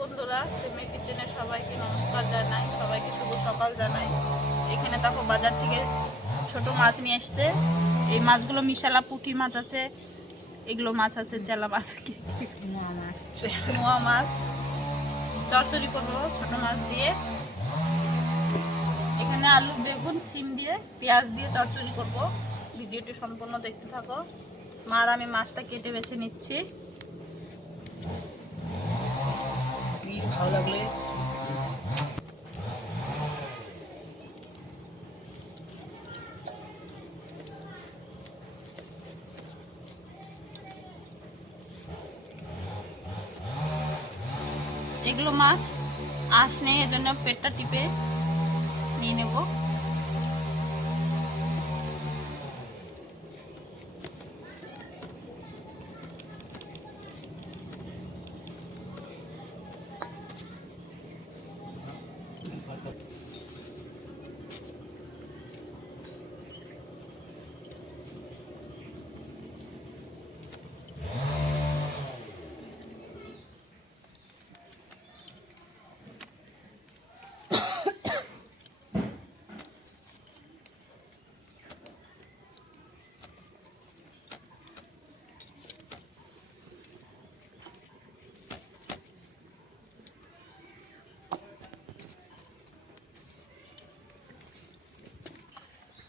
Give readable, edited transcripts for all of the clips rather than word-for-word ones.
বন্ধুরা, সিমি কিচেনে সবাইকে নমস্কার জানাই, সবাইকে শুভ সকাল জানাই। এখানে দেখো বাজার থেকে ছোট মাছ নিয়ে এসছে। এই মাছগুলো মিশালা পুঁটি মাছ আছে, এগুলো মাছ আছে জেলা মাছ, মোয়া মাছ। চচ্চড়ি করবো ছোট মাছ দিয়ে। এখানে আলু, বেগুন, সিম দিয়ে, পেঁয়াজ দিয়ে চচ্চড়ি করবো। ভিডিওটি সম্পূর্ণ দেখতে থাকো। মার আমি মাছটা কেটে বেছে নিচ্ছি। ভালো লাগলে এগুলো মাছ আঁশ নেই, এজন্য পেটটা টিপে নিয়ে নেব।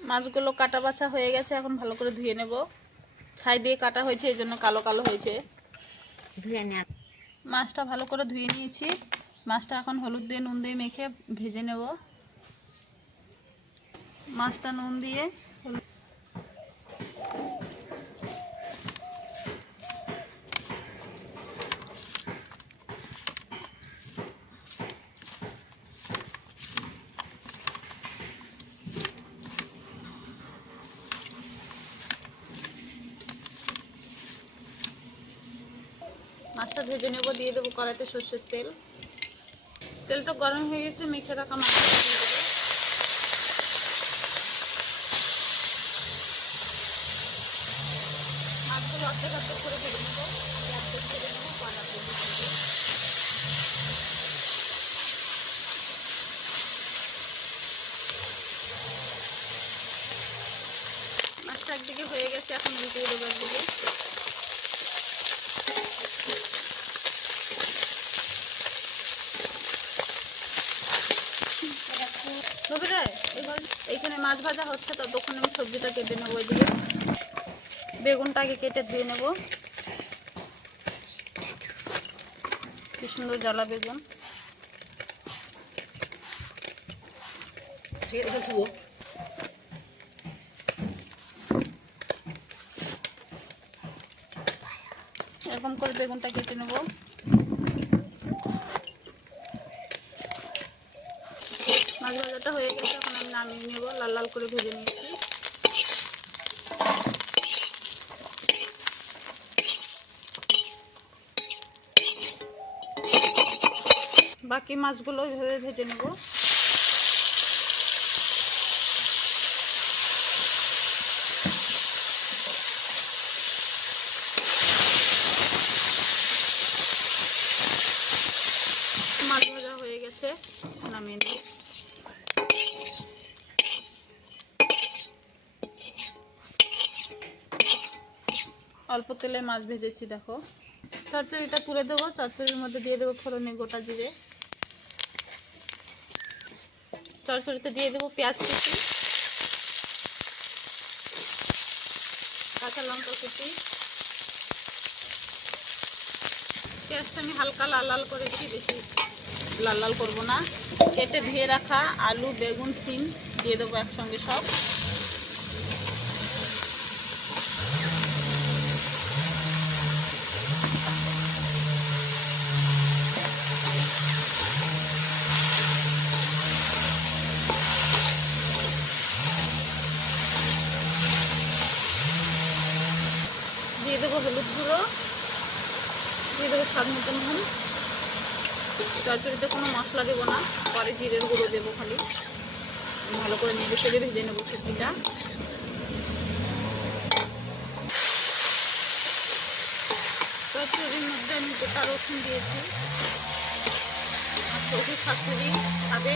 মাছগুলো কাটা বাছা হয়ে গেছে, এখন ভালো করে ধুয়ে নেব। ছাই দিয়ে কাটা হয়েছে, এই জন্য কালো কালো হয়েছে। ধুয়ে নেওয়া মাছটা ভালো করে ধুয়ে নিয়েছি। মাছটা এখন হলুদ দিয়ে নুন দিয়ে মেখে ভেজে নেব। মাছটা নুন দিয়ে মাছটা ভেজে নেব। দিয়ে দেবো কড়াইতে সর্ষের তেল। তেলটা গরম হয়ে গেছে, মেখে রাখা মাছটা দিয়ে দেবো। মাছগুলো অর্ধেক অর্ধেক করে ভেজে নেবো। অর্ধেক ভেজে নেবো, কড়াতে দিয়ে দেবো। মাছটা একদিকে হয়ে গেছে, এখন উল্টিয়ে দেবো একদিকে। এইখানে মাছ ভাজা হচ্ছে, ততক্ষণ আমি সবজিটা কেটে নেবো। এদিকে বেগুনটা আগে কেটে ধুয়ে নেব। কি সুন্দর জ্বালা বেগুন। এরকম করে বেগুনটা কেটে নেব। মাছ ভাজাটা হয়ে গেছে, এখন আমি নামিয়ে নেব। লাল লাল করে ভেজে নিয়েছি। বাকি মাছগুলো এইভাবে ভেজে নেব। মাছ ভাজা হয়ে গেছে, নামিয়ে নেব। অল্প তেলে মাছ ভেজেছি দেখো। চচ্চড়িটা তুলে দেবো। চচ্চড়ির মধ্যে দিয়ে দেবো ফোড়নে গোটা জিরে। চচ্চড়িতে দিয়ে দেবো পেঁয়াজ কুচি, কাঁচা লঙ্কা কুচি। পেঁয়াজটা আমি হালকা লাল লাল করেছি, বেশি লাল লাল করবো না। কেটে ধুয়ে রাখা আলু, বেগুন, সিম দিয়ে দেবো একসঙ্গে সব। দিয়ে দেবো হলুদ গুঁড়ো, দিয়ে দেবো স্বাদ মতো নুন। চচ্চড়িতে কোনো মশলা দেবো না, পরে জিরের গুঁড়ো দেবো খালি। ভালো করে নেড়ে চেড়ে ভেজে নেবো সবজিটা। চচ্চড়ির মধ্যে আমি গোটা রসুন দিয়েছি। শ্বশুর শাশুড়ি খাবে।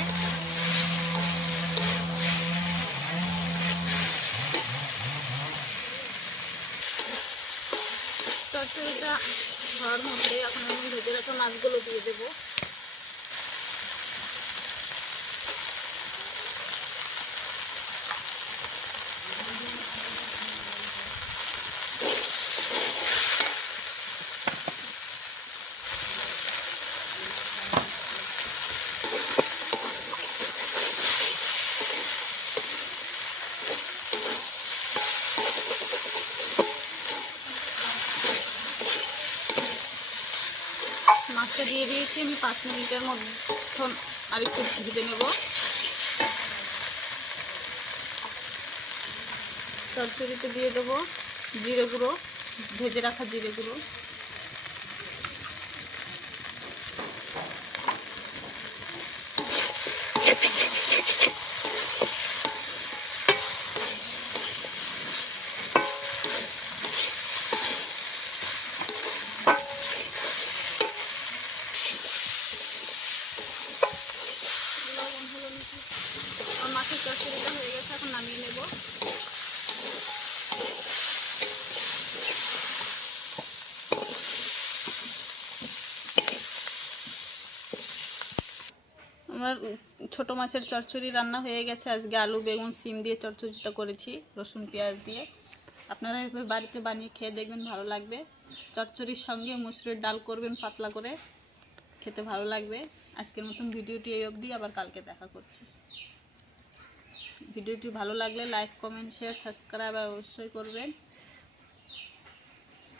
চচ্চড়িটা হওয়ার মধ্যে এখন আমি ভেজে রাখা মাছগুলো দিয়ে দেবো। মাছটা দিয়ে দিয়েছি আমি 5 মিনিটের মধ্যে আর একটু ভেজে নেব। চচ্চড়িতে দিয়ে দেবো জিরে গুঁড়ো, ভেজে রাখা জিরে গুঁড়ো। আর মাছের চচ্চড়িটা হয়ে গেছে, এখন নামিয়ে নেব। আমার ছোট মাছের চচ্চড়ি রান্না হয়ে গেছে। আজকে আলু বেগুন সিম দিয়ে চচ্চড়িটা করেছি রসুন পেঁয়াজ দিয়ে। আপনারা এভাবে বাড়িতে বানিয়ে খেয়ে দেখবেন, ভালো লাগবে। চচ্চড়ির সঙ্গে মুসুরির ডাল করবেন পাতলা করে, খেতে ভালো লাগবে। আজকের মতন ভিডিওটি এই অবধি, আবার কালকে দেখা করছি। ভিডিওটি ভালো লাগলে লাইক কমেন্ট শেয়ার সাবস্ক্রাইব অবশ্যই করবেন।